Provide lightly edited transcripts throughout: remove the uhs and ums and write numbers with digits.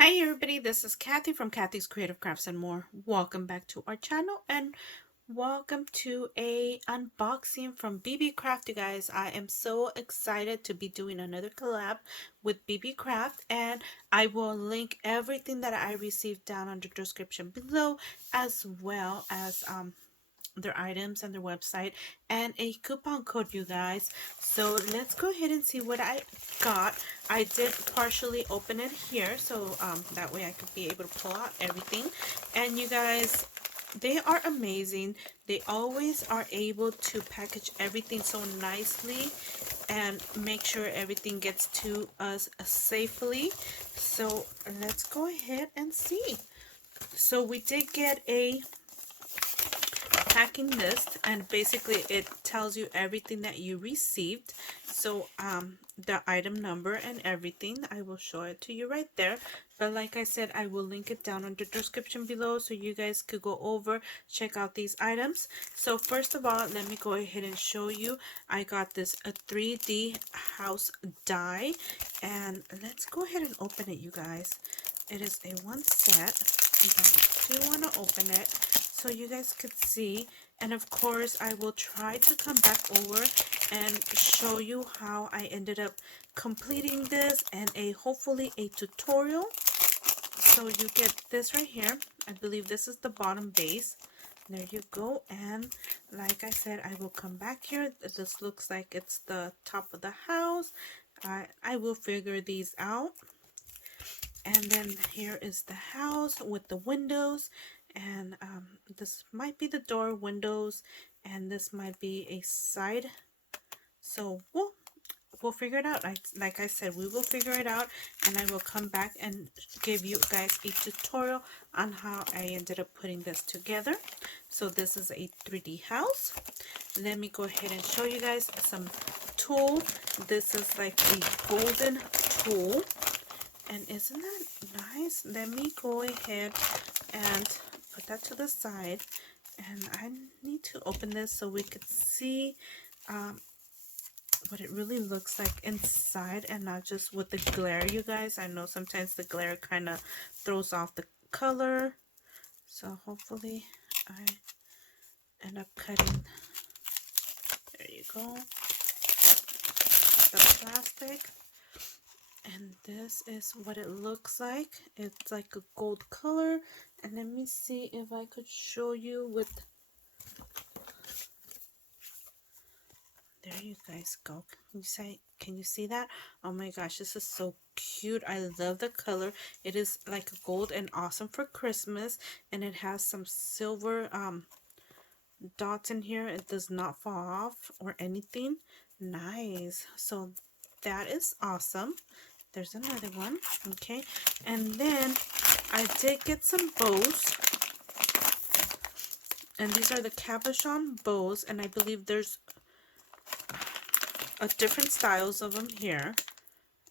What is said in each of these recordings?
Hi everybody, this is Kathy from Kathy's Creative Crafts and More. Welcome back to our channel and welcome to a unboxing from Beebeecraft, you guys. I am so excited to be doing another collab with Beebeecraft, and I will link everything that I received down under the description below, as well as their items and their website and a coupon code, you guys. So let's go ahead and see what I got. I did partially open it here, so that way I could be able to pull out everything. And you guys, they are amazing. They always are able to package everything so nicely and make sure everything gets to us safely. So let's go ahead and see. So we did get a packing list, and basically it tells you everything that you received. So the item number and everything, I will show it to you right there, but like I said, I will link it down in the description below so you guys could go over, check out these items. So first of all, let me go ahead and show you. I got this a 3D house die, and let's go ahead and open it, you guys. It is a one set, but I do want to open it so you guys could see. And of course I will try to come back over and show you how I ended up completing this, and hopefully a tutorial. So you get this right here. I believe this is the bottom base. There you go. And like I said, I will come back here. This looks like it's the top of the house. I will figure these out. And then here is the house with the windows, and this might be the door windows, and this might be a side. So we'll figure it out. Like I said, we will figure it out, and I will come back and give you guys a tutorial on how I ended up putting this together. So this is a 3D house. Let me go ahead and show you guys some tool. This is like a golden tool. And isn't that nice? Let me go ahead and put that to the side. And I need to open this so we could see what it really looks like inside, and not just with the glare, you guys. I know sometimes the glare kind of throws off the color. So hopefully I end up cutting. There you go. The plastic. And this is what it looks like. It's like a gold color. And let me see if I could show you with... There you guys go. Can you see that? Oh my gosh, this is so cute. I love the color. It is like gold and awesome for Christmas. And it has some silver dots in here. It does not fall off or anything. Nice. So that is awesome. There's another one. Okay, and then I did get some bows, and these are the cabochon bows, and I believe there's different styles of them here.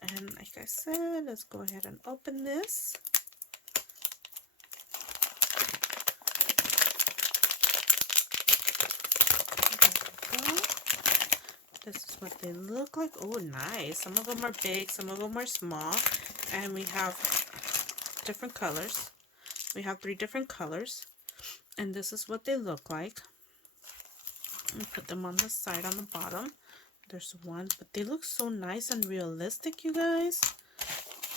And like I said, let's go ahead and open this. This is what they look like. Oh, nice. Some of them are big, some of them are small, and we have different colors. We have 3 different colors, and this is what they look like. And put them on the side, on the bottom. There's one, but they look so nice and realistic, you guys.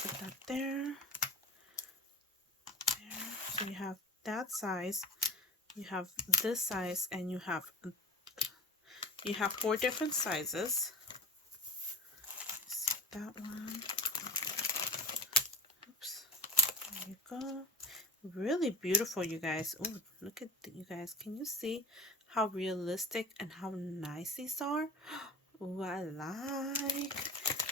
Put that there. There. So you have that size, you have this size, and you have 4 different sizes. That one. Oops. There you go. Really beautiful, you guys. Oh, look at you guys. Can you see how realistic and how nice these are? Oh, I like.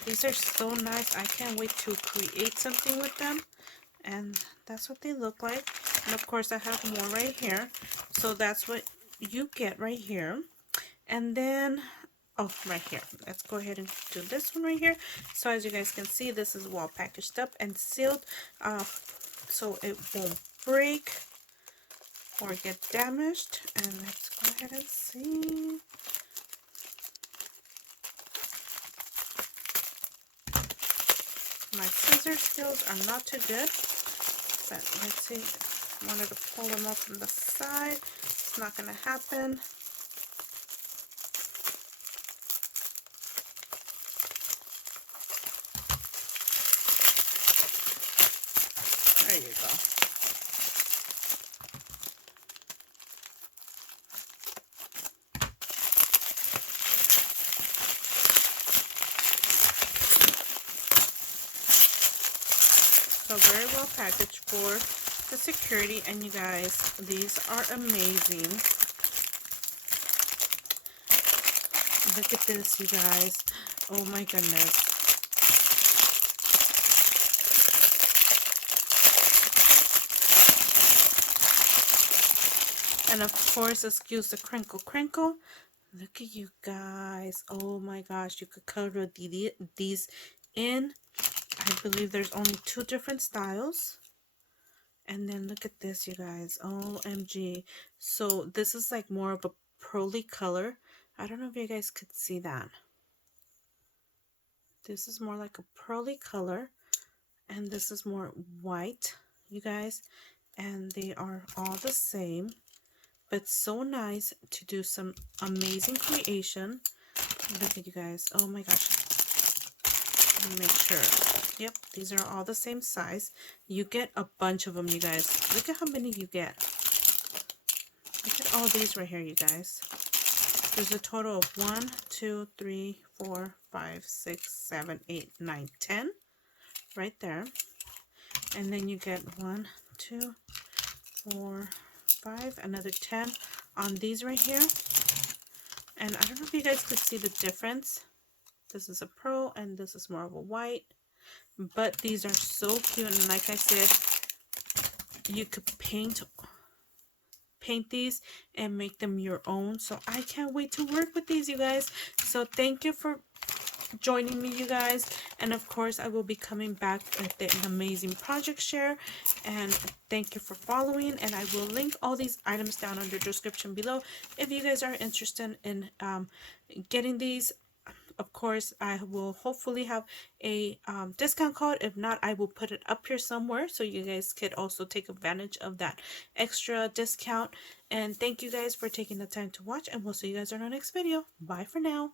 These are so nice. I can't wait to create something with them. And that's what they look like. And of course I have more right here. So that's what you get right here. And then, oh, right here. Let's go ahead and do this one right here. So as you guys can see, this is well packaged up and sealed. So it won't break or get damaged. And let's go ahead and see. My scissor skills are not too good. But let's see. I wanted to pull them up from the side. It's not going to happen. There you go. So very well packaged for the security, and you guys, these are amazing. Look at this, you guys. Oh my goodness. And of course, excuse the crinkle crinkle. Look at you guys. Oh my gosh, you could color these in. I believe there's only 2 different styles. And then look at this, you guys. OMG. So this is like more of a pearly color. I don't know if you guys could see that. This is more like a pearly color. And this is more white, you guys. And they are all the same. But so nice to do some amazing creation. Look at you guys. Oh my gosh. Let me make sure. Yep, these are all the same size. You get a bunch of them, you guys. Look at how many you get. Look at all these right here, you guys. There's a total of 1, 2, 3, 4, 5, 6, 7, 8, 9, 10 right there. And then you get 1, 2, 4, 5, another 10 on these right here. And I don't know if you guys could see the difference. This is a pearl and this is more of a white. But these are so cute, and like I said, you could paint these and make them your own. So I can't wait to work with these, you guys. So thank you for joining me, you guys, and of course I will be coming back with an amazing project share. And thank you for following, and I will link all these items down under the description below if you guys are interested in getting these. Of course, I will hopefully have a discount code. If not, I will put it up here somewhere so you guys could also take advantage of that extra discount. And thank you guys for taking the time to watch, and we'll see you guys in our next video. Bye for now.